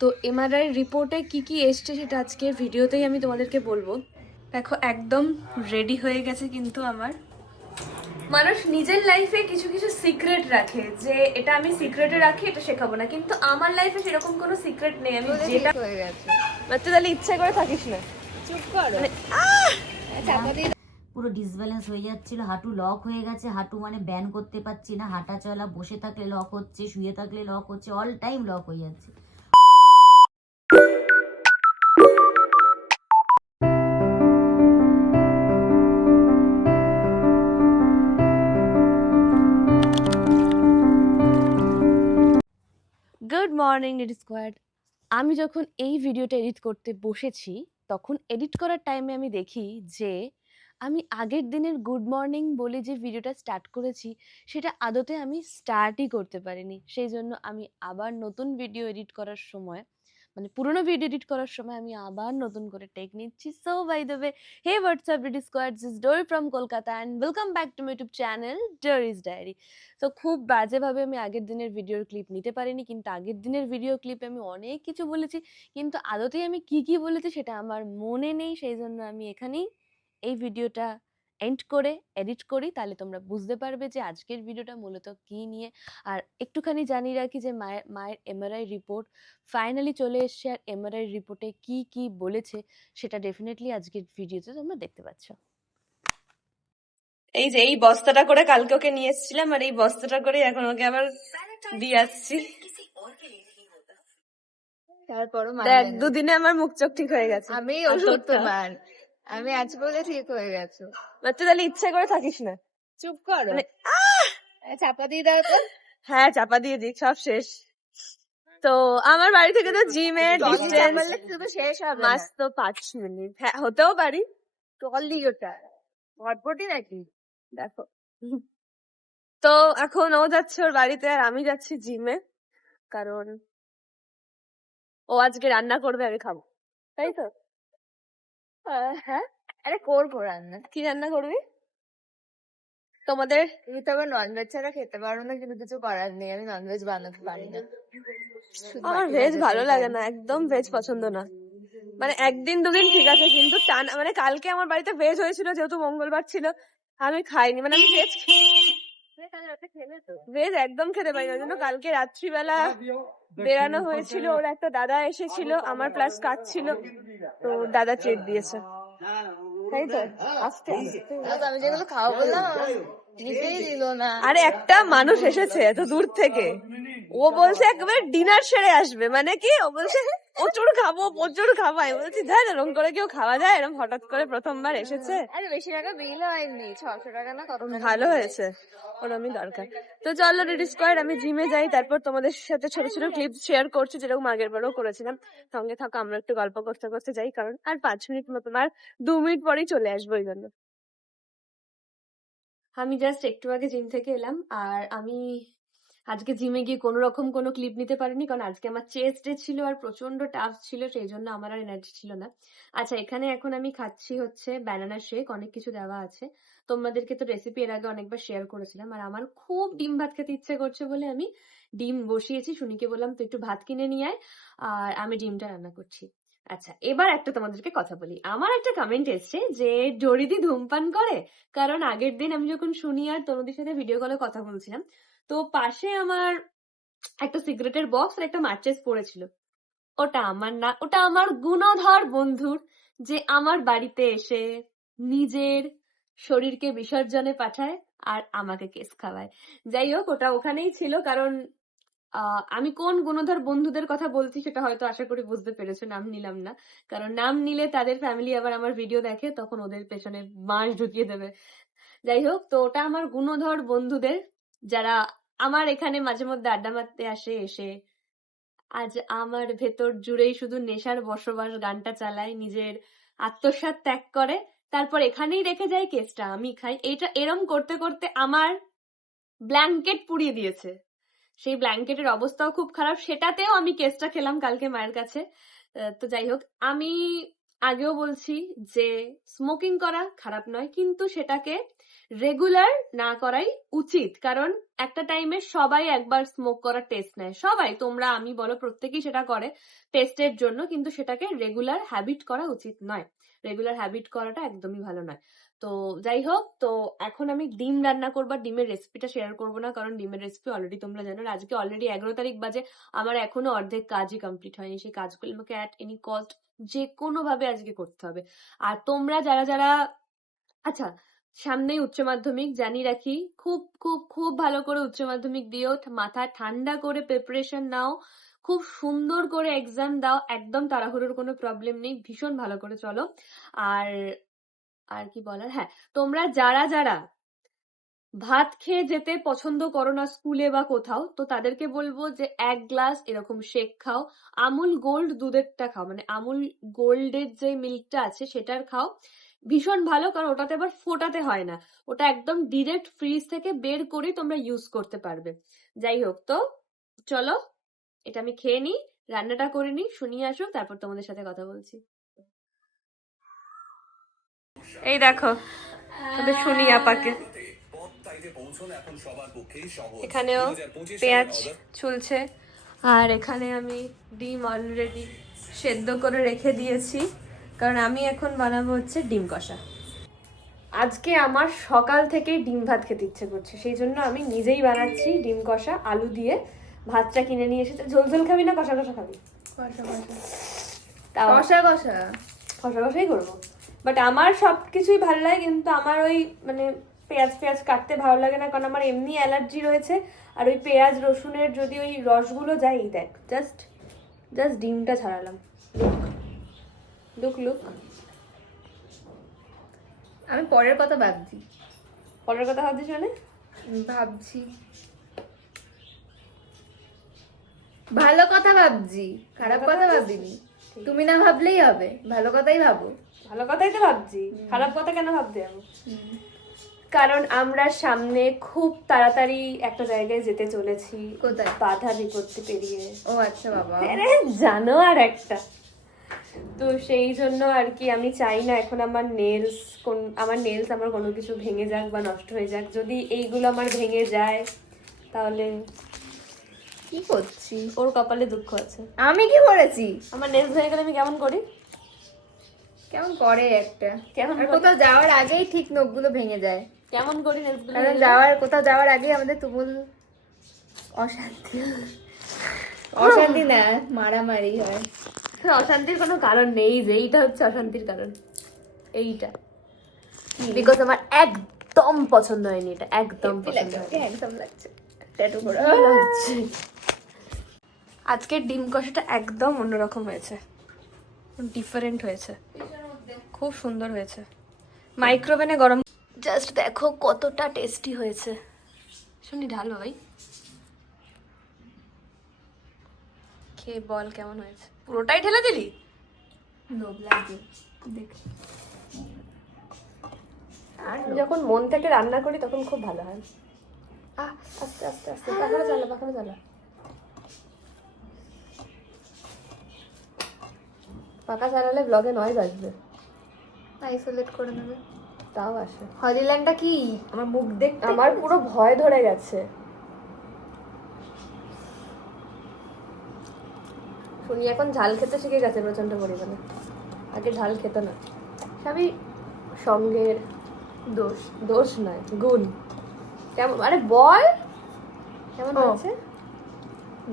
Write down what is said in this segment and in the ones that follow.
তো এমআরআই রিপোর্টে কি কি এসছে সেটা আজকের ভিডিওতেই আমি তোমাদেরকে বলবো। দেখো একদম রেডি হয়ে গেছে, কিন্তু আমার মানুষ নিজের লাইফে কিছু কিছু সিক্রেট রাখে, যে এটা আমি সিক্রেটে রাখি, এটা শেখাবো না, কিন্তু আমার লাইফে সেরকম কোনো সিক্রেট নেই। আমি যেটা হয়ে গেছে বাচ্চা তাহলে ইচ্ছে করে থাকিস না, চুপ করো চাপা দিয়ে পুরো ডিসব্যালেন্স হয়ে যাচ্ছিল, হাঁটু লক হয়ে গেছে, হাঁটু মানে ব্যান করতে পারছি না, হাঁটা চলা, বসে থাকলে লক হচ্ছে, শুয়ে থাকলে লক হচ্ছে, অল টাইম লক হয়ে যাচ্ছে। গুড মর্নিং ইট স্কোয়াড। আমি যখন এই ভিডিওটা এডিট করতে বসেছি, তখন এডিট করার টাইমে আমি দেখি যে আমি আগের দিনের গুড মর্নিং বলে যে ভিডিওটা স্টার্ট করেছি, সেটা আদতে আমি স্টার্টই করতে পারিনি। সেই জন্য আমি আবার নতুন ভিডিও এডিট করার সময়, মানে পুরোনো ভিডিও এডিট করার সময় আমি আবার নতুন করে টেক নিচ্ছি। So by the way, hey what's up eat squad, this is Dori from Kolkata and welcome back to my YouTube channel Dori's diary. তো খুব বাজেভাবে আমি আগের দিনের ভিডিওর ক্লিপ নিতে পারিনি, কিন্তু আগের দিনের ভিডিও ক্লিপে আমি অনেক কিছু বলেছি, কিন্তু আদতেই আমি কি কি বলেছি সেটা আমার মনে নেই। সেই জন্য আমি এখানেই এই ভিডিওটা এন্ড করে এডিট করি, তাহলে তোমরা বুঝতে পারবে যে আজকের ভিডিওটা মূলত কি নিয়ে। আর একটুখানি জানিয়ে রাখি যে মায়ের এমআরআই রিপোর্ট ফাইনালি চলে এসছে, আর এমআরআই রিপোর্টে কি কি বলেছে সেটা ডেফিনেটলি আজকের ভিডিওতে তোমরা দেখতে পাচ্ছ। এই যে এই বস্তাটা করে কালকে ওকে নিয়ে এসেছিলাম, আর এই বস্তাটা করে এখন ওকে আবার দিয়ে আসছি। তারপরও দেখ, দুদিনে আমার মুখ চোখ ঠিক হয়ে গেছে। আমি ওষুধ তোমার, আমি আজ বলে ঠিক হয়ে গেছো। বাচ্চা তাহলে ইচ্ছে করে থাকিস না, চুপ করো মানে চাপা দিয়ে দাও তো। হ্যাঁ চাপা দিয়ে দিই, সব শেষ। তো আমার বাড়ি থেকে তো জিমের ডিস্টেন্স শুধু শেষ হবে মাত্র 5 মিনিট। হ্যাঁ হতেও পারি। টল দিই ওটা ভটভটি নাকি দেখো, তো এখন ও যাচ্ছে ওর বাড়িতে আর আমি যাচ্ছি জিমে, কারণ ও আজকে রান্না করবে, আমি খাবো, তাই তো? হ্যাঁ আরে করবো রান্না। কি রান্না করবি তোমাদের? তুমি তো আবার ননভেজ ছাড়া খেতে পারো না, কিন্তু কিছু করার নেই, আমি ননভেজ বানাতে পারি না। আমার ভেজ ভালো লাগে না, একদম ভেজ পছন্দ না। মানে একদিন দুদিন ঠিক আছে, কিন্তু টানা মানে কালকে আমার বাড়িতে ভেজ হয়েছিল, যেহেতু মঙ্গলবার ছিল, আমি খাইনি। মানে আমি ভেজ একদম খেতে পারি না, ওই জন্য কালকে রাত্রিবেলা বেরানো হয়েছিল, ওর একটা দাদা এসেছিল, আমার প্লাস কাজ ছিল, তো দাদা ট্রিট দিয়েছে, তাই তো? আস্তে আস্তে আমি যেগুলো খাওয়া বললাম নিতেই দিল না। আরে একটা মানুষ এসেছে এত দূর থেকে, ও বলছে একেবারে ডিনার সেরে আসবে, মানে কি ও বলছে প্রচুর খাবো প্রচুর খাবো। আমি বলছি ধর, এরকম করে কেউ খাওয়া যায়? এরকম হঠাৎ করে প্রথমবার এসেছে। আরে বেশি টাকা বিল হয়নি, 600 টাকা না কত। ভালো হয়েছে, ওরমই দরকার। তো চলো রেডি স্কোয়াড, আমি জিমে যাই, তারপর তোমাদের সাথে ছোট ছোট ক্লিপ শেয়ার করছি, যেরকম আগের বারও করেছিলাম। সঙ্গে থাকো, আমরা একটু গল্প করতে করতে যাই, কারণ আর 5 মিনিট মতন, আর 2 মিনিট পরেই চলে আসবো। ওই জন্য আমি জাস্ট একটু আগে জিম থেকে এলাম, আর আমি আজকে জিমে গিয়ে কোনো রকম কোনো ক্লিপ নিতে পারিনি, কারণ আজকে আমার চেস্ট ডে ছিল আর প্রচন্ড টাফ ছিল, সেই জন্য আমার আর এনার্জি ছিল না। আচ্ছা, এখানে এখন আমি খাচ্ছি হচ্ছে ব্যানানা শেক, অনেক কিছু দেওয়া আছে। তোমাদেরকে তো রেসিপি এর আগে অনেকবার শেয়ার করেছিলাম, আর আমার খুব ডিম ভাত খেতে ইচ্ছে করছে বলে আমি ডিম বসিয়েছি। শুনিকে বললাম তুই একটু ভাত কিনে নিয়ে আয়, আর আমি ডিমটা রান্না করছি। আচ্ছা, এবার একটা তোমাদেরকে কথা বলি। আমার একটা কমেন্ট এসছে যে ডরিদি ধূমপান করে, কারণ আগের দিন আমি যখন শুনি আর তোমাদের সাথে ভিডিও কলে কথা বলছিলাম, তো পাশে আমার একটা সিগারেটের বক্স আর একটা মার্চেস পড়েছিল। ওটা আমার না, ওটা আমার গুণধর বন্ধুর, যে আমার বাড়িতে এসে নিজের শরীরকে বিসর্জনে পাঠায় আর আমাকে কেস খাওয়ায়। যাই হোক, ওটা ওখানেই ছিল, কারণ আমি কোন গুণধর বন্ধুদের কথা বলছি সেটা হয়তো আশা করি বুঝতে পেরেছো, নাম নিলাম না, কারণ নাম নিলে তাদের ফ্যামিলি আবার আমার ভিডিও দেখে, তখন ওদের পেছনে বাঁশ ঢুকিয়ে দেবে। যাই হোক, তো ওটা আমার গুণধর বন্ধুদের, যারা আমার এখানে মাঝে মধ্যে আড্ডা মারতে আসে, এসে আজ আমার ভেতর জুড়েই শুধু নেশার বসবাস গানটা চালায়, নিজের আত্মসাৎ ত্যাগ করে, তারপর এখানেই রেখে যায় কেসটা আমি খাই। এইটা এরম করতে করতে আমার ব্ল্যাঙ্কেট পুড়িয়ে দিয়েছে। সেই ব্ল্যাঙ্কেটের অবস্থাও খুব খারাপ, সেটাতেও আমি কেসটা খেলাম কালকে মায়ের কাছে। তো যাই হোক, আমি আগেও বলছি যে স্মোকিং করা খারাপ নয়, কিন্তু সেটাকে রেগুলার না করাই উচিত, কারণ একটা টাইমে সবাই একবার স্মোক করার টেস্ট নেয়, সবাই, তোমরা আমি বলো প্রত্যেকেই সেটা করে টেস্টের জন্য, কিন্তু সেটাকে রেগুলার হ্যাবিট করা উচিত নয়, রেগুলার হ্যাবিট করাটা একদমই ভালো নয়। তো যাই হোক, তো এখন আমি ডিম রান্না করবো, ডিমের রেসিপিটা শেয়ার করবো না, কারণ ডিমের রেসিপি অলরেডি তোমরা জানো। আর আজকে অলরেডি 11 তারিখ বাজে, আমার এখনো অর্ধেক কাজই কমপ্লিট হয়নি, সেই কাজগুলো আমাকে অ্যাট এনি কস্ট যে কোনো ভাবে আজকে করতে হবে। আর তোমরা যারা যারা, আচ্ছা সামনেই উচ্চ মাধ্যমিক, জানি রাখি, খুব খুব খুব ভালো করে উচ্চ মাধ্যমিক দিও, মাথা ঠান্ডা করে প্রিপারেশন নাও, খুব সুন্দর করে এক্সাম দাও, একদম তাড়াহুড়োর কোনো প্রবলেম নেই, ভীষণ ভালো করে চলো। আর আর কি বলার, হ্যাঁ, তোমরা যারা যারা ভাত খেয়ে যেতে পছন্দ করো না স্কুলে বা কোথাও, তো তাদেরকে বলবো যে 1 গ্লাস এরকম শেক খাও, আমুল গোল্ড দুধেরটা খাও, মানে আমুল গোল্ডের যে মিল্কটা আছে সেটার খাও, ভীষণ ভালো, কারণ ওটাতে আবার ফোটাতে হয় না, ওটা একদম ডিরেক্ট ফ্রিজ থেকে বের করে তোমরা ইউজ করতে পারবে। যাই হোক, তো চলো এটা আমি খেয়ে নিই, রান্নাটা করে নিই, শুনিয়ে আসো, তারপর তোমাদের সাথে কথা বলছি। এই দেখো তোদের শুনি আপাকে, এখানেও পেঁয়াজ ছুলছে, আর এখানে আমি ডিম অলরেডি সেদ্ধ করে রেখে দিয়েছি, কারণ আমি এখন বানাবো হচ্ছে ডিম কষা। আজকে আমার সকাল থেকেই ডিম ভাত খেতে ইচ্ছে করছে, সেই জন্য আমি নিজেই বানাচ্ছি ডিম কষা আলু দিয়ে। ভাতটা কিনে নিয়ে এসেছে। ঝোল ঝোল খাবি না কষা কষা খাবি? তাও কষা কষা কষা কষাই করবো, বাট আমার সবকিছুই ভালো লাগে, কিন্তু আমার ওই মানে পেঁয়াজ পেঁয়াজ কাটতে ভালো লাগে না, কারণ আমার এমনি অ্যালার্জি রয়েছে, আর ওই পেঁয়াজ রসুনের যদি ওই রসগুলো যায়, দেখ জাস্ট জাস্ট ডিমটা ছাড়ালাম, লুক লুক লুক। আমি পরের কথা ভাবছি। পরের কথা ভাবছিস মানে? ভাবছি ভালো কথা ভাবছি, খারাপ কথা ভাবিনি। তুমি না ভাবলেই হবে, ভালো কথাই ভাবো। ভালো কথাই তো ভাবছি, খারাপ কথা কেন ভাবতে যাবো? কারণ আমরা সামনে খুব তাড়াতাড়ি একটা জায়গায় যেতে চলেছি। কোথায়? বাধা বিপত্তি পেরিয়ে। ও আচ্ছা বাবা, আরে জানো আর একটা, তো সেই জন্য আর কি আমি চাই না এখন আমার নেলস আমার কোনো কিছু ভেঙে যাক বা নষ্ট হয়ে যাক। যদি এইগুলো আমার ভেঙে যায় তাহলে কি করছি? ওর কপালে দুঃখ আছে। আমি কি করেছি? আমার নেলস ভেঙে গেলে আমি কেমন করি? কেমন করে একটা, কেমন আর করে? কোথাও যাওয়ার আগেই ঠিক নখগুলো ভেঙে যায়। কেমন করি নেলস গুলো? কারণ কোথাও যাওয়ার আগেই আমাদের তুমুল অশান্তি অশান্তি না, মারামারি হয়। অশান্তির কোনো কারণ নেই, যে এইটা হচ্ছে অশান্তির কারণ, এইটা, বিকজ আমার একদম পছন্দ হয়নি এটা, একদম পছন্দ হয়নি। হ্যান্ডসাম লাগছে ট্যাটু করে। আজকের ডিম কষাটা একদম অন্যরকম হয়েছে, ডিফারেন্ট হয়েছে, খুব সুন্দর হয়েছে। মাইক্রোওভেনে গরম, জাস্ট দেখো কতটা টেস্টি হয়েছে। শুনি ঢালো ভাই, খেয়ে বল কেমন হয়েছে। পুরোটাই ঢেলে দিলি? লোভ লাগে দেখ। আমি যখন মন থেকে রান্না করি তখন খুব ভালো হয়। আস্তে আস্তে আস্তে, পাখানো চালা, পাখানো চালা। পাকা চালালে ব্লগে নয়েজ আসবে, আইসোলেট করে নেবে। তাও আসে। হলিল্যান্ডটা কি? আমার মুখ দেখতে আমার পুরো ভয় ধরে গেছে। শুনি এখন ঝাল খেতে শিখে গেছে প্রচন্ড পরিমাণে, আগে ঝাল খেত না। সবই সঙ্গের দোষ, দোষ নয় গুণ। কেমন, আরে বল কেমন হয়েছে?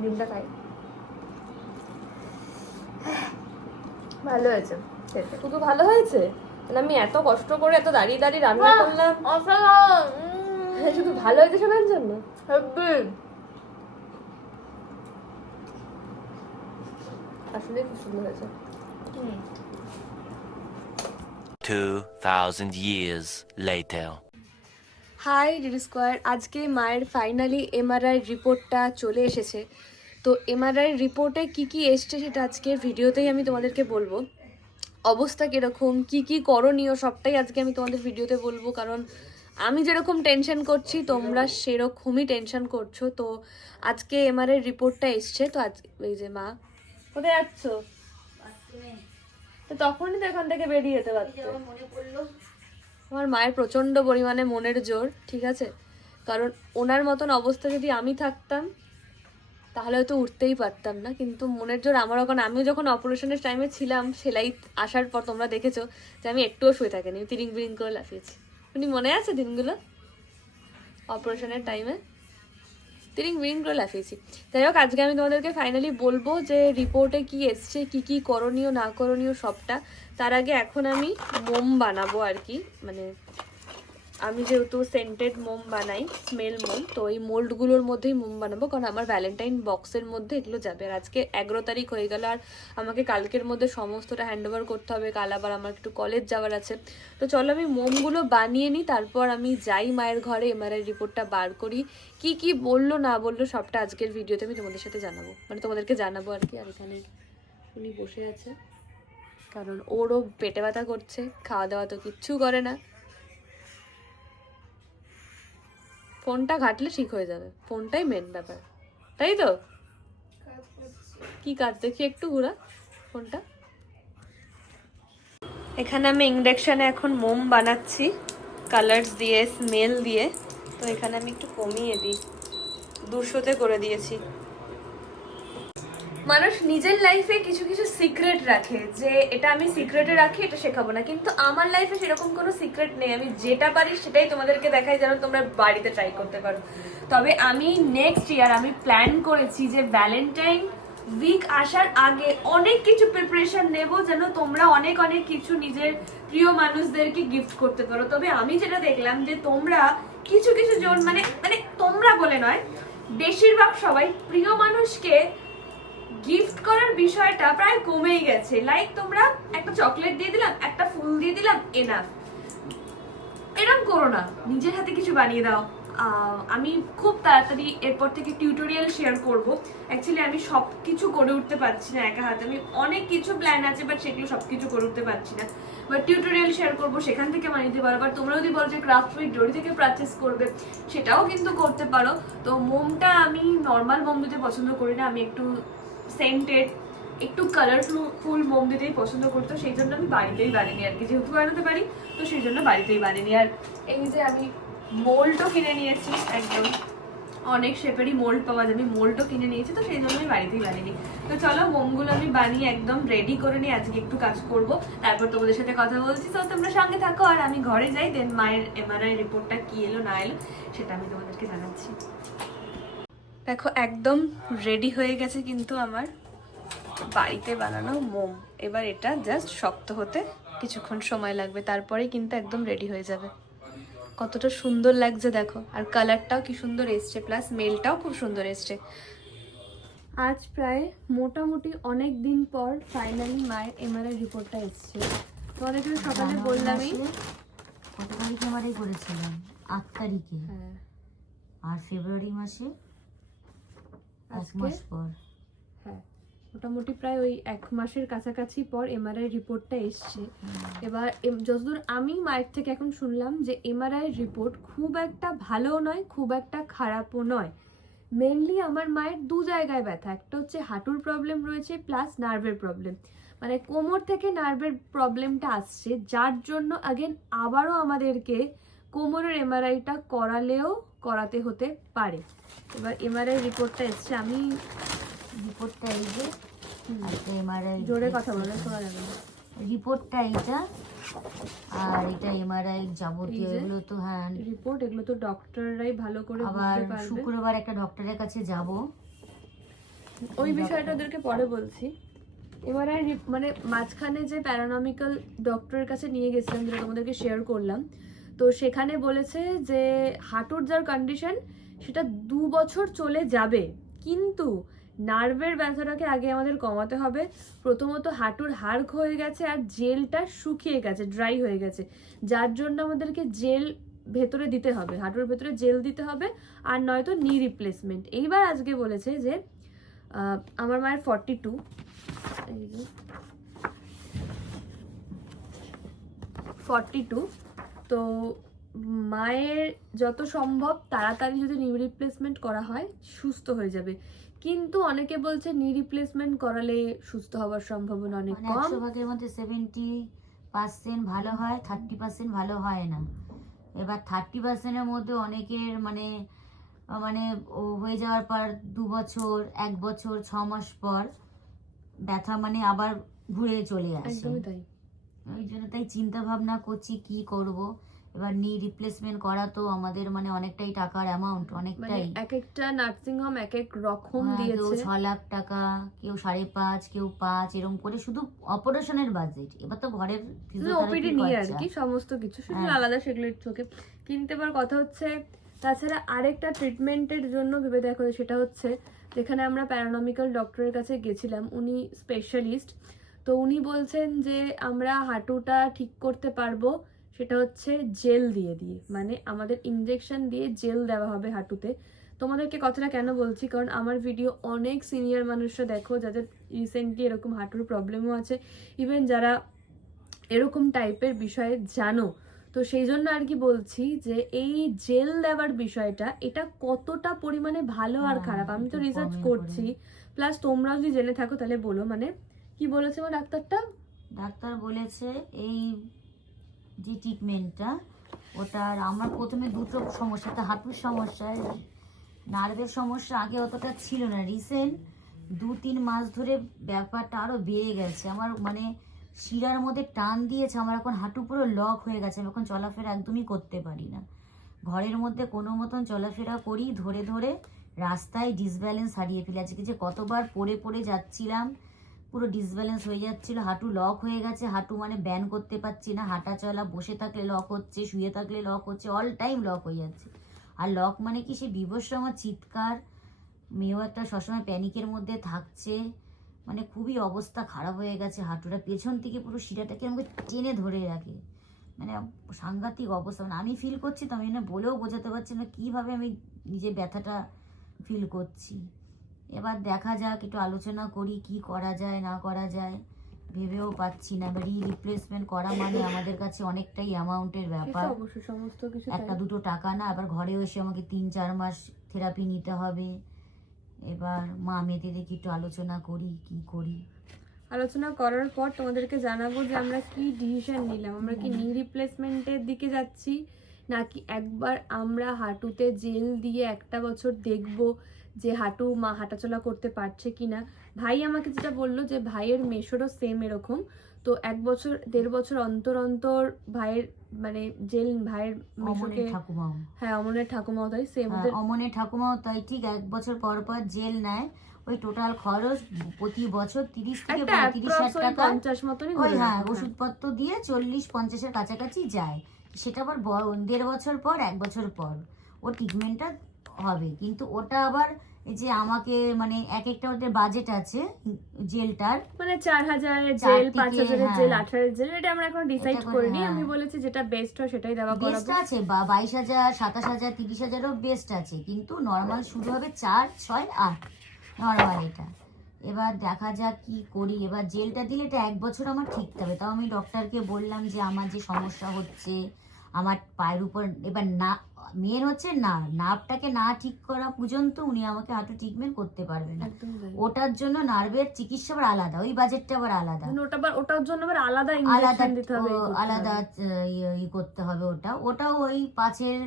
ডিমটা খাই, ভালো হয়েছে খেতে। শুধু ভালো হয়েছে? মানে আমি এত কষ্ট করে এত দাঁড়িয়ে দাঁড়িয়ে রান্না করলাম, শুধু ভালো হয়েছে শোনার জন্য? আসলে খুব সুন্দর হয়েছে। 2000 years later. Hi DD square, আজকে মায়ের ফাইনালি এমআরআই রিপোর্টটা চলে এসেছে। তো এমআরআই রিপোর্টে কি কি এসছে সেটা আজকের ভিডিওতেই আমি তোমাদেরকে বলবো। অবস্থা কিরকম, কি কি করণীয়, সবটাই আজকে আমি তোমাদের ভিডিওতে বলবো, কারণ আমি যেরকম টেনশন করছি তোমরা সেরকমই টেনশন করছো। তো আজকে এমআরআই রিপোর্টটা এসছে। তো আজ এই যে মা, কোথায় যাচ্ছ? তো তখনই তো এখান থেকে বেরিয়ে যেতে পারতো। মনে পড়লো আমার মায়ের প্রচন্ড পরিমাণে মনের জোর, ঠিক আছে, কারণ ওনার মতন অবস্থা যদি আমি থাকতাম তাহলে হয়তো উঠতেই পারতাম না, কিন্তু মনের জোর আমারও, কারণ আমিও যখন অপারেশনের টাইমে ছিলাম সেলাই আসার পর তোমরা দেখেছো যে আমি একটুও শুয়ে থাকিনি, আমি তিরিং বিরিং করে লাফিয়েছি। উনি মনে আছে দিনগুলো অপারেশনের টাইমে তিরিং বিরিং করে লাফিয়েছি। যাই হোক, আজকে আমি তোমাদেরকে ফাইনালি বলবো যে রিপোর্টে কি এসছে, কি কি করণীয় না করণীয় সবটা। তার আগে এখন আমি মোম বানাবো আর কি, মানে আমি যেহেতু সেন্টেড মোম বানাই, স্মেল মোম, তো এই মোল্ডগুলোর মধ্যেই মোম বানাবো, কারণ আমার ভ্যালেন্টাইন বক্সের মধ্যে এগুলো যাবে। আর আজকে 11 তারিখ হয়ে গেল, আর আমাকে কালকের মধ্যে সমস্তটা হ্যান্ড ওভার করতে হবে, কাল আবার আমার একটু কলেজ যাওয়ার আছে। তো চলো আমি মোমগুলো বানিয়ে নিই, তারপর আমি যাই মায়ের ঘরে, এমআরআই রিপোর্টটা বার করি, কি কি বললো না বললো সবটা আজকের ভিডিওতে আমি তোমাদের সাথে জানাবো, মানে তোমাদেরকে জানাবো আর কি। আর এখানে উনি বসে আছে, কারণ ওরও পেটে ব্যথা করছে, খাওয়া দাওয়া তো কিচ্ছু করে না। ফোনটা ঘাটলে ঠিক হয়ে যাবে, ফোনটাই মেন ব্যাপার, তাই তো? কি কাজ দেখি একটু ঘুরা ফোনটা। এখানে আমি ইন্ডাকশনে এখন মোম বানাচ্ছি কালার্স দিয়ে, স্মেল দিয়ে। তো এখানে আমি একটু কমিয়ে দিই, 200-তে করে দিয়েছি। মানুষ নিজের লাইফে কিছু কিছু সিক্রেট রাখে, যে এটা আমি সিক্রেটে রাখি, এটা শেখাবো না, কিন্তু আমার লাইফে সেরকম কোনো সিক্রেট নেই। আমি যেটা পারি সেটাই তোমাদেরকে দেখাই, যেন তোমরা বাড়িতে ট্রাই করতে পারো। তবে আমি নেক্সট ইয়ার আমি প্ল্যান করেছি যে ভ্যালেন্টাইন উইক আসার আগে অনেক কিছু প্রিপারেশন নেব, যেন তোমরা অনেক অনেক কিছু নিজের প্রিয় মানুষদেরকে গিফট করতে পারো। তবে আমি যেটা দেখলাম যে তোমরা কিছু কিছু জন মানে মানে তোমরা বলে নয়, বেশিরভাগ সবাই প্রিয় মানুষকে গিফট করার বিষয়টা প্রায় কমেই গেছে। লাইক তোমরা একটা চকলেট দিয়ে দিলাম, একটা ফুল দিয়ে দিলাম, এনাফ। এরকম করো না, নিজের হাতে কিছু বানিয়ে দাও। আমি খুব তাড়াতাড়ি এরপর থেকে টিউটোরিয়াল শেয়ার করব। অ্যাকচুয়ালি আমি সব কিছু করে উঠতে পারছি না একা হাতে, আমি অনেক কিছু প্ল্যান আছে, বাট সেগুলো সব কিছু করে উঠতে পারছি না। বাট টিউটোরিয়াল শেয়ার করবো, সেখান থেকে বানিয়ে দিতে পারো। বাট তোমরা যদি বলো যে ক্রাফট উইথ ডোরি থেকে পারচেস করবে, সেটাও কিন্তু করতে পারো। তো মোমটা আমি নর্মাল মোম দিতে পছন্দ করি না, আমি একটু সেন্টেড, একটু কালারফুল মোম দিতেই পছন্দ করতো, সেই জন্য আমি বাড়িতেই বানিয়ে আর কি, যেহেতু বানাতে পারি তো সেই জন্য বাড়িতেই বানিয়ে। আর এই যে আমি মোল্ডও কিনে নিয়েছি, একদম অনেক শেপেরই মোল্ড পাওয়া যাবে, মোল্ডও কিনে নিয়েছি, তো সেই জন্য আমি বাড়িতেই বানিয়ে নিই। তো চলো মোমগুলো আমি বানিয়ে একদম রেডি করে নিই, আজকে একটু কাজ করব, তারপর তোমাদের সাথে কথা বলছি। তো তোমরা সঙ্গে থাকো, আর আমি ঘরে যাই, দেন মায়ের এমআরআই রিপোর্টটা কি এলো না এলো সেটা আমি তোমাদেরকে জানাচ্ছি। দেখো একদম রেডি হয়ে গেছে কিন্তু আমার বাড়িতে বানানো মোম। এবার এটা জাস্ট শক্ত হতে কিছুক্ষণ সময় লাগবে, তারপরেই কিন্তু একদম রেডি হয়ে যাবে। কতটা সুন্দর লাগছে দেখো, আর কালারটাও কি সুন্দর এসছে, প্লাস স্মেলটাও খুব সুন্দর এসছে। আজ প্রায় মোটামুটি অনেক দিন পর ফাইনালি মায়ের এমআরআই রিপোর্টটা এসছে। তোমাদেরকে সকালে বললামই। কত তারিখে এমআরআই করেছিলাম? 8 তারিখে। হ্যাঁ, আর ফেব্রুয়ারি মাসে 1 মাস পর। হ্যাঁ, মোটামুটি প্রায় ওই 1 মাসের কাছাকাছি পর এমআরআই রিপোর্টটা এসছে। এবার যতদূর আমি মায়ের থেকে এখন শুনলাম যে এমআরআই রিপোর্ট খুব একটা ভালো নয়, খুব একটা খারাপও নয়। মেনলি আমার মায়ের 2 জায়গায় ব্যথা, একটা হচ্ছে হাঁটুর প্রবলেম রয়েছে, প্লাস নার্ভের প্রবলেম, মানে কোমর থেকে নার্ভের প্রবলেমটা আসছে, যার জন্য আগেন আবারও আমাদেরকে কোমরের এমআরআইটা করাতে হতে পারে। এবার এমআরআই রিপোর্টটা এসছে, আমি রিপোর্টটা এই যে, একটা এমআরআই, জোরে কথা বলে শোনা যাবে না। রিপোর্টটা এইটা, আর এটা এমআরআই যাবতীয় এই যে এগুলো তো। হ্যাঁ, রিপোর্ট এগুলো তো ডক্টররাই ভালো করে আবার বুঝতে পারবে। শুক্রবার একটা ডক্টরের কাছে যাব, ওই বিষয়টা ওদেরকে পরে বলছি। এমআরআই মানে মাঝখানে যে প্যারানমিক্যাল ডক্টরের কাছে নিয়ে গেছিলাম, যেটা তোমাদেরকে শেয়ার করলাম, তো সেখানে বলেছে যে হাঁটুর যার কন্ডিশন সেটা 2 বছর চলে যাবে, কিন্তু নার্ভের ব্যথাটাকে আগে আমাদের কমাতে হবে। প্রথমত হাঁটুর হাড় ক্ষয়ে গেছে, আর জেলটা শুকিয়ে গেছে, ড্রাই হয়ে গেছে, যার জন্য আমাদেরকে জেল ভেতরে দিতে হবে, হাঁটুর ভেতরে জেল দিতে হবে, আর নয়তো নি রিপ্লেসমেন্ট। এইবার আজকে বলেছে যে আমার মায়ের 42, 42, তো মায়ের যত সম্ভব তাড়াতাড়ি যদি নি রিপ্লেসমেন্ট করা হয় সুস্থ হয়ে যাবে, কিন্তু অনেকে বলছে নি রিপ্লেসমেন্ট করালে সুস্থ হওয়ার সম্ভাবনা অনেক মানে কম। 100 ভাগের মধ্যে 30% ভালো হয়, 30% ভালো হয় না। এবার 30%-এর মধ্যে অনেকের মানে মানে হয়ে যাওয়ার পর 2 বছর, 1 বছর, 6 মাস পর ব্যথা মানে আবার ঘুরে চলে আসে। একদমই তাই। ওই জন্য তাই চিন্তা ভাবনা করছি কি করব। এবার নি রিপ্লেসমেন্ট করা তো আমাদের মানে অনেকটাই টাকার অ্যামাউন্ট, মানে অনেকটাই। এক একটা নার্সিং হোম এক এক রকম কেউ দিয়েছে। 6 লাখ টাকা, কেউ 5.5, কেউ 5, এরকম করে শুধু অপারেশনের বাজেট। এবার তো ঘরের ওপিডি ফিজিওথেরাপি নিয়ে আর খরচা। কি সমস্ত কিছু, সেগুলো হ্যাঁ। আলাদা, সেগুলো চোখে কিনতে এবার কথা হচ্ছে। তাছাড়া আরেকটা ট্রিটমেন্টের জন্য ভেবে দেখো, সেটা হচ্ছে যেখানে আমরা প্যারানমিক্যাল ডক্টরের কাছে গেছিলাম, উনি স্পেশালিস্ট। তো উনি বলছেন যে আমরা হাঁটুটা ঠিক করতে পারবো, সেটা হচ্ছে জেল দিয়ে দিয়ে, মানে আমাদের ইনজেকশন দিয়ে জেল দেওয়া হবে হাঁটুতে। তোমাদেরকে কথাটা কেন বলছি, কারণ আমার ভিডিও অনেক সিনিয়র মানুষরা দেখো যাদের রিসেন্টলি এরকম হাঁটুর প্রবলেমও আছে, ইভেন যারা এরকম টাইপের বিষয়ে জানো। তো সেই জন্য আর কি বলছি যে এই জেল দেওয়ার বিষয়টা, এটা কতটা পরিমাণে ভালো আর হ্যাঁ, খারাপ আমি তো একটু রিসার্চ কমে করছি। প্লাস তোমরা যদি জেনে থাকো তাহলে বলো, মানে কি বলেছে আমার ডাক্তারটা? ডাক্তার বলেছে এই যে ট্রিটমেন্টটা, ওটার আমার প্রথমে দুটো সমস্যা, একটা হাঁটুর সমস্যা, নার্ভের সমস্যা আগে অতটা ছিল না। রিসেন্ট 2-3 মাস ধরে ব্যাপারটা আরো বেড়ে গেছে। আমার মানে শিরার মধ্যে টান দিয়েছে, আমার এখন হাঁটু পুরো লক হয়ে গেছে। আমি এখন চলাফেরা একদমই করতে পারি না। ঘরের মধ্যে কোনো মতন চলাফেরা করি, ধরে ধরে রাস্তায় ডিসব্যালেন্স হারিয়ে ফেলে। আজকে যে কতবার পড়ে পড়ে যাচ্ছিলাম, পুরো ডিসব্যালেন্স হয়ে যাচ্ছিল, হাঁটু লক হয়ে গেছে। হাঁটু মানে ব্যান করতে পারছি না, হাঁটা চলা, বসে থাকলে লক হচ্ছে, শুয়ে থাকলে লক হচ্ছে, অল টাইম লক হয়ে যাচ্ছে। আর লক মানে কি, সে বিভৎস আমার চিৎকার, মেয়েও একটা সবসময় প্যানিকের মধ্যে থাকছে, মানে খুবই অবস্থা খারাপ হয়ে গেছে। হাঁটুটা পেছন থেকে পুরো শিরাটাকে আমাকে টেনে ধরে রাখে, মানে সাংঘাতিক অবস্থা। মানে আমি ফিল করছি তো, আমি না বলেও বোঝাতে পারছি না কীভাবে আমি নিজের ব্যথাটা ফিল করছি। এবার দেখা যাক, একটু আলোচনা করি কি করা যায় না করা যায়, ভেবেও পাচ্ছি না। এবার রিপ্লেসমেন্ট করা মানে আমাদের কাছে অনেকটাই অ্যামাউন্টের ব্যাপার, অবশ্যই সমস্ত কিছু একটা দুটো টাকা না। আবার ঘরেও এসে আমাকে 3-4 মাস থেরাপি নিতে হবে। এবার মা মেয়েদের দেখি একটু আলোচনা করি কি করি। আলোচনা করার পর তোমাদেরকে জানাবো যে আমরা কি ডিসিশন নিলাম। আমরা কি নি রিপ্লেসমেন্টের দিকে যাচ্ছি, নাকি একবার আমরা হাঁটুতে জেল দিয়ে 1 বছর দেখব যে মা হাঁটাচলা করতে পারছে কিনা। ভাই আমাকে যেটা বললো যে ভাইয়ের মেশোরও সেম এরকম, তো 1 বছর 1.5 বছর অন্তর অন্তর ভাইয়ের মানে জেল, ভাইয়ের মেশোকে, অমনের ঠাকুমাও, হ্যাঁ অমনের ঠাকুমাও তাই সেম। অমনের ঠাকুমাও তাই, ঠিক 1 বছর পর পর জেল নেয়। ওই টোটাল খরচ প্রতি বছর 30 থেকে 35,000 টাকা, 50 মতনই ওই হ্যাঁ ওষুধপত্র দিয়ে 40-50-এর কাছাকাছি যায়। সেটা আবার 1.5 বছর পর, 1 বছর পর ও ট্রিটমেন্টটা হবে। কিন্তু ওটা আবার এই যে আমাকে মানে এক একটা ওদের বাজেট আছে জেলটার, মানে 4,000 এর 4 জেল, থেকে, 5,000 এর হ্যাঁ। জেল, 18,000 এর জেল, এটা আমরা এখন ডিসাইড এটা করে, করিনি। হ্যাঁ। আমি বলেছি যেটা বেস্ট হয় সেটাই দেওয়া বেস্ট করাবো। আছে, 22,000, 27,000, 30,000ও বেস্ট আছে, কিন্তু নর্মাল শুরু হবে 4, 6, 8 নর্মাল এটা। এবার দেখা যাক কি করি। এবার জেলটা দিলে এটা 1 বছর আমার ঠিকতে হবে। তাও আমি ডক্টরকে বললাম যে আমার যে সমস্যা হচ্ছে আমার পায়ের উপর, এবার না মেন হচ্ছে না নার্ভটাকে না ঠিক করা পর্যন্ত উনি আমাকে হাঁটু ট্রিটমেন্ট করতে পারবে না। একদম তাই। ওটার জন্য নার্ভের চিকিৎসা আবার আলাদা, ওই বাজেটটা আবার আলাদা, মানে ওটার জন্য আবার আলাদা আলাদা ইনজেকশন দিতে হবে, আলাদা ই করতে হবে। ওটাও ওই 5-এর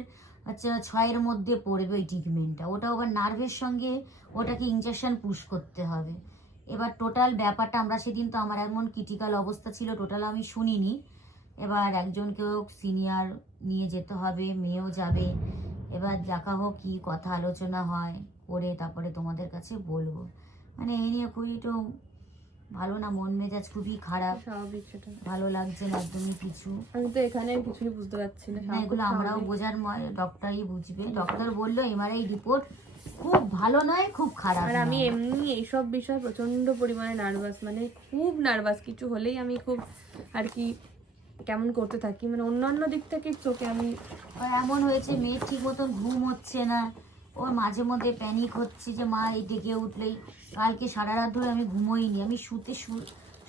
6-এর মধ্যে পড়বে ওই ট্রিটমেন্টটা। ওটাও আবার নার্ভের সঙ্গে ওটাকে ইনজেকশন পুশ করতে হবে। এবার টোটাল ব্যাপারটা, আমরা সেদিন তো আমার এমন ক্রিটিক্যাল অবস্থা ছিল, টোটাল আমি শুনিনি। এবার একজনকেও সিনিয়র নিয়ে যেতে হবে, মেয়েও যাবে। এবার দেখা হোক কি কথা আলোচনা হয়, করে তারপরে তোমাদের কাছে বলবো। মানে এই নিয়ে খুবই একটু ভালো না, মন মেজাজ খুবই খারাপ, স্বাভাবিক সেটা। ভালো লাগছে না একদমই কিছু। আমি তো এখানে কিছুই বুঝতে পারছি না। না, এগুলো আমরাও বোঝার ডক্টরই বুঝবে। ডক্টর বললো এমআরআই রিপোর্ট খুব ভালো নয়, খুব খারাপ আর আমি নয়। এমনি এইসব বিষয়ে প্রচন্ড পরিমাণে নার্ভাস, মানে খুব নার্ভাস। কিছু হলেই আমি খুব আর কি কেমন করতে থাকি, মানে অন্যান্য দিক থেকে চোখে আমি। আর এমন হয়েছে মেয়ের ঠিক মতন ঘুম হচ্ছে না, ওর মাঝে মধ্যে প্যানিক হচ্ছে যে মা এই ডেকে উঠলেই। কালকে সারা রাত ধরে আমি ঘুমোইনি, আমি শুতে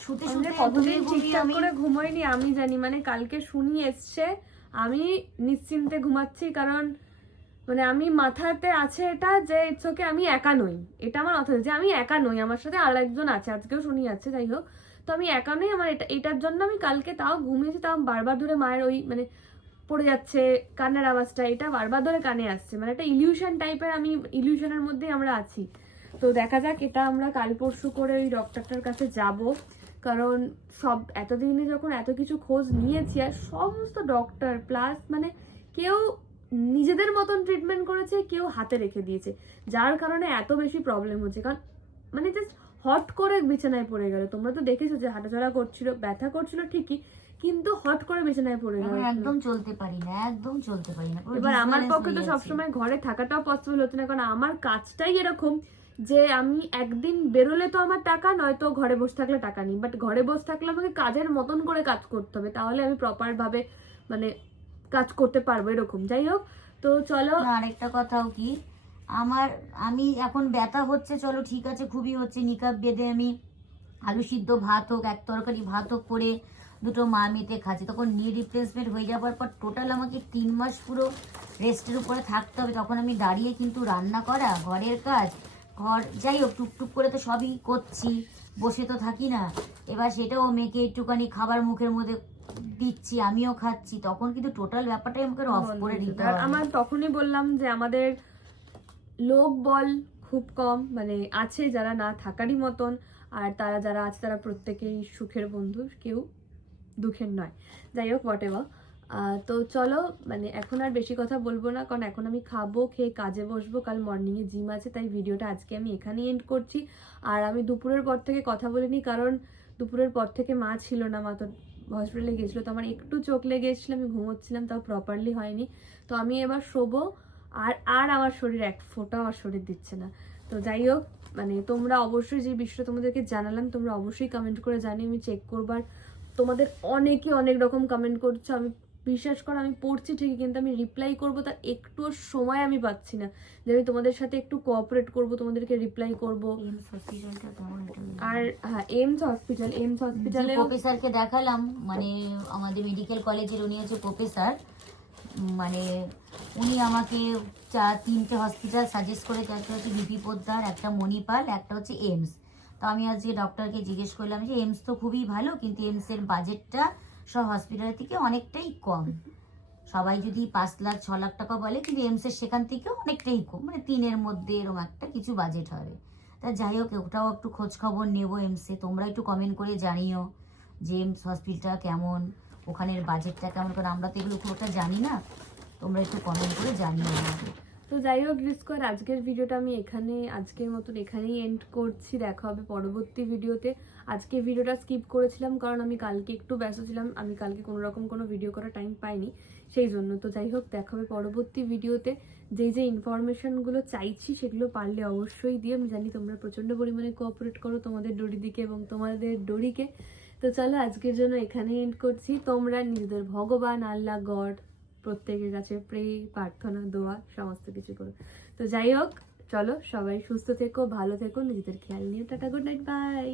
শুতে কতদিন ঘুমিয়ে ঠিকঠাক আমি করে ঘুমোইনি আমি জানি। মানে কালকে শুনি এসছে, আমি নিশ্চিন্তে ঘুমাচ্ছি, কারণ মানে আমি মাথাতে আছে এটা যে ইটস ওকে, আমি একা নই, এটা আমার মাথাতে যে আমি একা নই, আমার সাথে আর একজন আছে, আজকেও শুনি আছে, যাই হোক। তো আমি একা নই, আমার এটার জন্য আমি কালকে তাও ঘুমিয়েছি, তাও বারবার ধরে মায়ের ওই মানে পড়ে যাচ্ছে কান্নার আওয়াজটা, এটা বারবার ধরে কানে আসছে, মানে একটা ইলিউশন টাইপের, আমি ইলিউশনের মধ্যেই আমরা আছি। তো দেখা যাক, এটা আমরা কাল পরশু করে ওই ডক্টরটার কাছে যাব, কারণ সব এতদিনে যখন এত কিছু খোঁজ নিয়েছি, আর সমস্ত ডক্টর প্লাস মানে কেউ নিজেদের মতন ট্রিটমেন্ট করেছে, কেউ হাতে রেখে দিয়েছে, যার কারণে এত বেশি প্রবলেম হচ্ছে। কারণ মানে জাস্ট হট করে বিছানায় পড়ে গেল, তোমরা তো দেখেছো যে হাঁটাচলা করছিল, ব্যথা করছিল ঠিকই, কিন্তু হট করে বিছানায় পড়ে গেল। একদম চলতে পারি না, একদম চলতে পারি না। এবার আমার পক্ষে তো সবসময় ঘরে থাকাটাও পসিবল হচ্ছে না, কারণ আমার কাজটাই এরকম যে আমি একদিন বেরোলে তো আমার টাকা, নয়তো ঘরে বসে থাকলে টাকা নেই। বাট ঘরে বসে থাকলে আমাকে কাজের মতন করে কাজ করতে হবে, তাহলে আমি প্রপার ভাবে মানে কাজ করতে পারবো, এরকম। যাই হোক, তো চলো। আরেকটা কথাও কি, আমি এখন ব্যথা হচ্ছে, চলো ঠিক আছে, খুবই হচ্ছে, নিকাব বেঁধে আমি আলু সিদ্ধ ভাত হোক, এক তরকারি ভাত হোক করে দুটো মা মেতে খাচ্ছি, তখন নি রিপ্লেসমেন্ট হয়ে যাওয়ার পর টোটাল আমাকে 3 মাস পুরো রেস্টের উপরে থাকতে হবে। তখন আমি দাঁড়িয়ে কিন্তু রান্না করা, ঘরের কাজ, যাই হোক টুকটুক করে তো সবই করছি, বসে তো থাকি না। এবার সেটাও মেয়েকে একটুখানি খাবার মুখের মধ্যে দিচ্ছি, আমিও খাচ্ছি, তখন কিন্তু টোটাল ব্যাপারটাই আমাকে অফ করে দিতে আর হবে। আমার তখনই বললাম যে আমাদের লোক বল খুব কম, মানে আছে যারা না থাকারই মতন, আর তারা যারা আছে তারা প্রত্যেকেই সুখের বন্ধু, কেউ দুঃখের নয়। যাই হোক, হোয়াট এভার। তো চলো, মানে এখন আর বেশি কথা বলবো না, কারণ এখন আমি খাবো, খেয়ে কাজে বসবো, কাল মর্নিংয়ে জিম আছে, তাই ভিডিওটা আজকে আমি এখানেই এন্ড করছি। আর আমি দুপুরের পর থেকে কথা বলিনি, কারণ দুপুরের পর থেকে মা ছিল না, মা তো হসপিটালে গেছিলো, তো আমার একটু চোখ লেগে এসেছিল, আমি ঘুমোচ্ছিলাম, তাও প্রপারলি হয়নি। তো আমি এবার শোবো, আর আর আমার শরীর এক ফোঁটাও আমার শরীর দিচ্ছে না। তো যাই হোক, মানে তোমরা অবশ্যই যে বিষয়টা তোমাদেরকে জানালাম, তোমরা অবশ্যই কমেন্ট করে জানিয়ে আমি চেক করবার। তোমাদের অনেকে অনেক রকম কমেন্ট করছো, আমি বিশ্বাস করো আমি পড়ছি ঠিকই, কিন্তু আমি রিপ্লাই করবো তার একটুও সময় আমি পাচ্ছি না, যে আমি তোমাদের সাথে একটু কোঅপারেট করবো, তোমাদেরকে রিপ্লাই করবো। আর হ্যাঁ, এইমস হসপিটালে প্রফেসরকে দেখালাম, মানে আমাদের মেডিকেল কলেজের উনি হচ্ছে প্রফেসর, মানে উনি আমাকে 3টে হসপিটাল সাজেস্ট করেছে, একটা হচ্ছে বিপি পোদ্দার, একটা মণিপাল, একটা হচ্ছে এইমস। তো আমি আজকে ডক্টরকে জিজ্ঞেস করলাম যে এইমস তো খুবই ভালো, কিন্তু এইমসের বাজেটটা সব হসপিটাল থেকে অনেকটাই কম। সবাই যদি 5 লাখ 6 লাখ টাকা বলে, কিন্তু এইমসের সেখান থেকেও অনেকটাই কম, মানে 3-এর মধ্যে এরকম একটা কিছু বাজেট হবে। তা যাই হোক, ওটাও একটু খোঁজ খবর নেবো এইমসে। তোমরা একটু কমেন্ট করে জানিও যে এইমস হসপিটালটা কেমন, ওখানের বাজেটটা কেমন, কারণ আমরা তো এগুলো খুব একটা জানি না, তোমরা একটু কমেন্ট করে জানিও আমাকে। তো যাই হোক রিস্কোর, আজকের ভিডিওটা আমি আজকের মতন এখানেই এন্ড করছি। দেখা হবে পরবর্তী ভিডিওতে। আজকে ভিডিওটা স্কিপ করেছিলাম কারণ আমি কালকে একটু ব্যস্ত ছিলাম, আমি কালকে কোনো ভিডিও করার টাইম পাইনি, সেই জন্য। তো যাই হোক, দেখা হবে পরবর্তী ভিডিওতে। যে ইনফরমেশনগুলো চাইছি সেগুলো পারলে অবশ্যই দিয়ে, আমি জানি তোমরা প্রচণ্ড পরিমাণে কোঅপারেট করো তোমাদের ডোরি দিকে এবং তোমাদের ডোরিকে। তো চলো, আজকের জন্য এখানেই এন্ড করছি। তোমরা নিজেদের ভগবান, আল্লাহ, গড প্রত্যেকের কাছে প্রার্থনা, দোয়া সমস্ত কিছু করো। তো যাই হোক, চলো সবাই সুস্থ থেকো, ভালো থেকো, নিজেদের খেয়াল নিও। Tata, good night, by.